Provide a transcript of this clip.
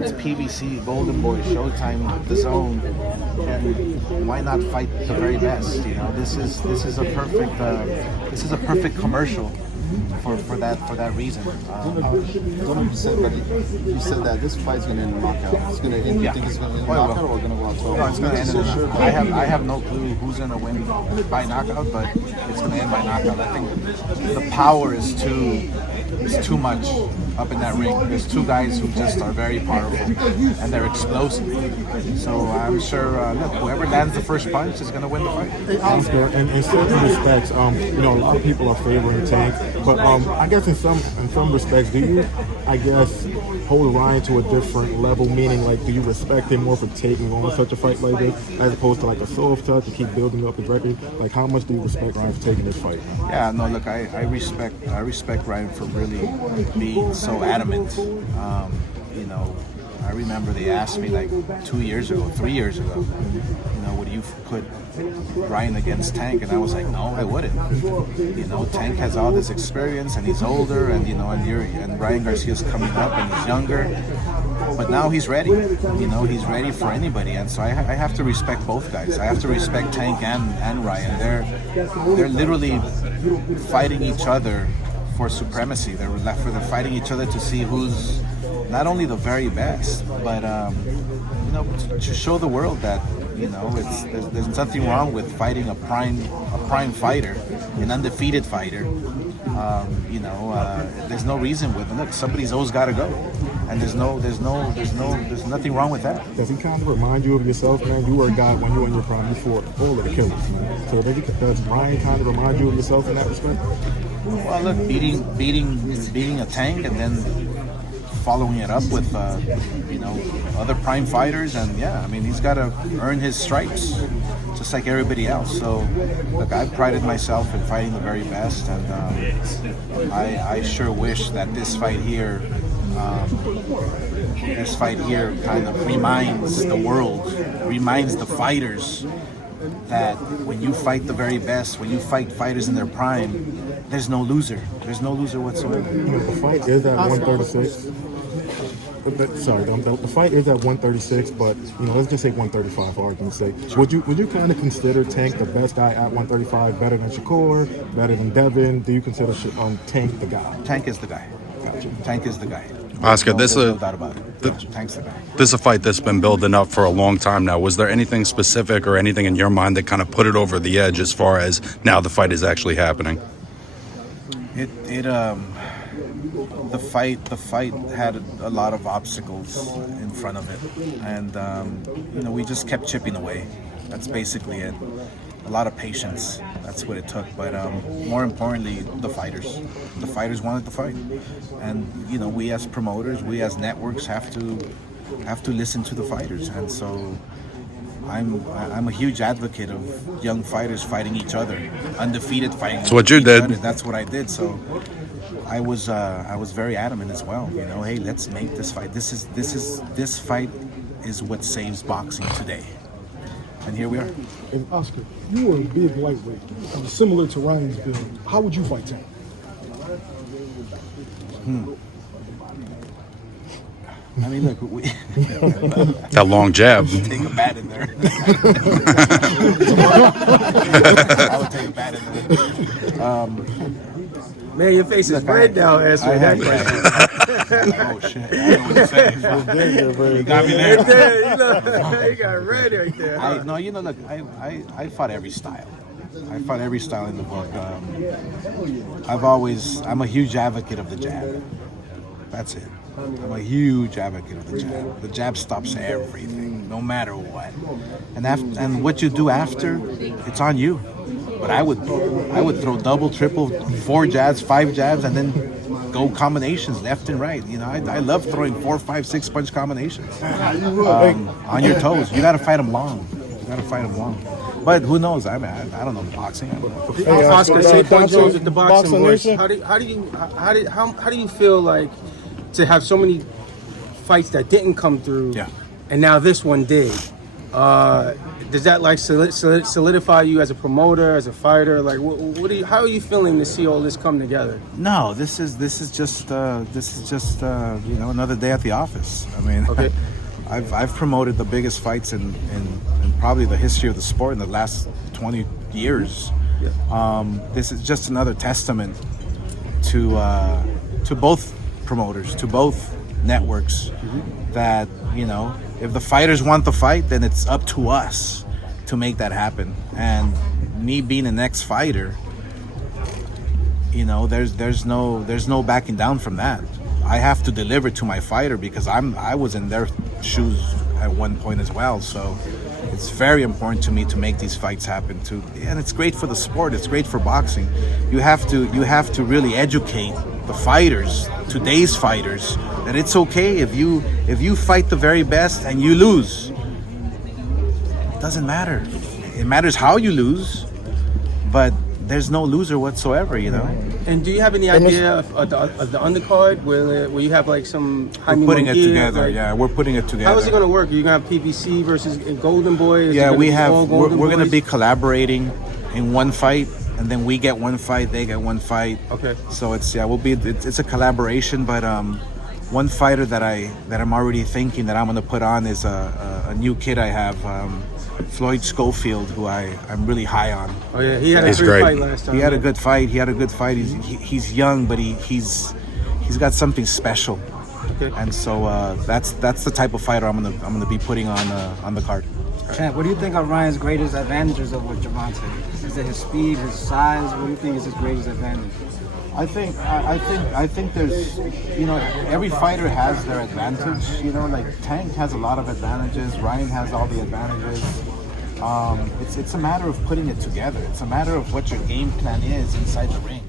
It's PBC, Golden Boy, Showtime, The Zone, and why not fight the very best? You know, this is a perfect commercial for that reason. 100%. But you said that this fight's gonna end in knockout. It's gonna end. You think it's gonna end in knockout or gonna go out 12? No, it's gonna end in knockout. I have no clue who's gonna win by knockout, but it's gonna end by knockout. I think the power is too much up in that ring. There's two guys who just are very powerful and they're explosive. So I'm sure look, whoever lands the first punch is going to win the fight. Hey, Oscar, in certain respects, you know, a lot of people are favoring Tank, but I guess in some respects, do you, I guess, hold Ryan to a different level? Meaning, like, do you respect him more for taking on such a fight like this, as opposed to like a soft touch to keep building up his record? Like, how much do you respect Ryan for taking this fight? Yeah, no, look, I respect Ryan for really being so adamant. You know, I remember they asked me like 3 years ago, you know, would you put Ryan against Tank? And I was like, no, I wouldn't. You know, Tank has all this experience and he's older, and you know, and Ryan Garcia's coming up and he's younger. But now he's ready. You know, he's ready for anybody, and so I have to respect both guys. I have to respect Tank and Ryan. They're literally fighting each other for supremacy. They're fighting each other to see who's not only the very best, but you know, to show the world that, you know, there's nothing wrong with fighting a prime fighter, an undefeated fighter. You know, there's no reason with it. Look, somebody's always got to go, and there's nothing wrong with that. Does he kind of remind you of yourself, man? You were a guy when you were in your prime. You fought all of the killers, man. So does Ryan kind of remind you of yourself in that respect? Well, look, beating a Tank and then following it up with you know, other prime fighters, and yeah, I mean, he's got to earn his stripes just like everybody else. So look, I've prided myself in fighting the very best, and I sure wish that this fight here kind of reminds the world, reminds the fighters that when you fight the very best, when you fight fighters in their prime, there's no loser. There's no loser whatsoever. The fight is at 136. Sorry, the fight is at 136, but you know, let's just say 135 for argument's sake. Sure. Would you kind of consider Tank the best guy at 135, better than Shakur, better than Devin? Do you consider Tank the guy? Tank is the guy. Gotcha. Tank is the guy. Oscar, this is no doubt about it. Tank's the guy. This is a fight that's been building up for a long time now. Was there anything specific or anything in your mind that kind of put it over the edge as far as now the fight is actually happening? The fight had a lot of obstacles in front of it, and you know, we just kept chipping away. That's basically it. A lot of patience. That's what it took. But more importantly, the fighters wanted to fight, and you know, we as promoters, we as networks have to listen to the fighters, and so I'm a huge advocate of young fighters fighting each other, undefeated fighting. That's what you did. That's what I did. So I was very adamant as well. You know, hey, let's make this fight. This fight is what saves boxing today. And here we are. And Oscar, you were a big lightweight, similar to Ryan's build. How would you fight Tank? I mean, look, That long jab. take a bat in there. I would take a bat in there. Man, your face is red now answering that question. Oh shit! I know what you're saying. You got me there. You know, you got red right there. You know, look, I fought every style. I fought every style in the book. I'm a huge advocate of the jab. That's it. I'm a huge advocate of the jab. The jab stops everything, no matter what. And what you do after, it's on you. But I would throw double, triple, 4 jabs, 5 jabs, and then go combinations left and right. You know, I love throwing 4, 5, 6 punch combinations on your toes. You got to fight them long. But who knows? I don't know boxing. I don't know. Oscar, Saquon Jones at the Boxing Voice. How do you feel like to have so many fights that didn't come through, Yeah. and now this one did? Does that like solidify you as a promoter, as a fighter? Like, how are you feeling to see all this come together? No, this is just you know, another day at the office. I mean, Okay. I've promoted the biggest fights in probably the history of the sport in the last 20 years. Yeah. This is just another testament to both promoters, to both networks, that, you know, if the fighters want the fight, then it's up to us to make that happen. And me being an ex-fighter, you know, there's no backing down from that. I have to deliver to my fighter because I was in their shoes at one point as well. So it's very important to me to make these fights happen too. And it's great for the sport. It's great for boxing. You have to really educate the fighters, today's fighters, that it's okay if you fight the very best and you lose. It doesn't matter. It matters how you lose, but there's no loser whatsoever, you know. And do you have any idea of the undercard where you have like some? We're putting it together. Yeah, we're putting it together. How is it going to work? Are you going to have PBC versus Golden Boy? Yeah, we have. We're going to be collaborating in one fight, and then we get one fight, they get one fight. Okay. So it's a collaboration, but one fighter that I'm already thinking that I'm going to put on is a new kid I have. Floyd Schofield, who I'm really high on. Oh yeah, he had a He's great great. fight last time. He had a good fight. He's young, but he's got something special. Okay. And so that's the type of fighter I'm gonna be putting on the card. Champ, what do you think are Ryan's greatest advantages over Gervonta? Is it his speed, his size? What do you think is his greatest advantage? I think there's, you know, every fighter has their advantage. You know, like Tank has a lot of advantages. Ryan has all the advantages. It's a matter of putting it together. It's a matter of what your game plan is inside the ring.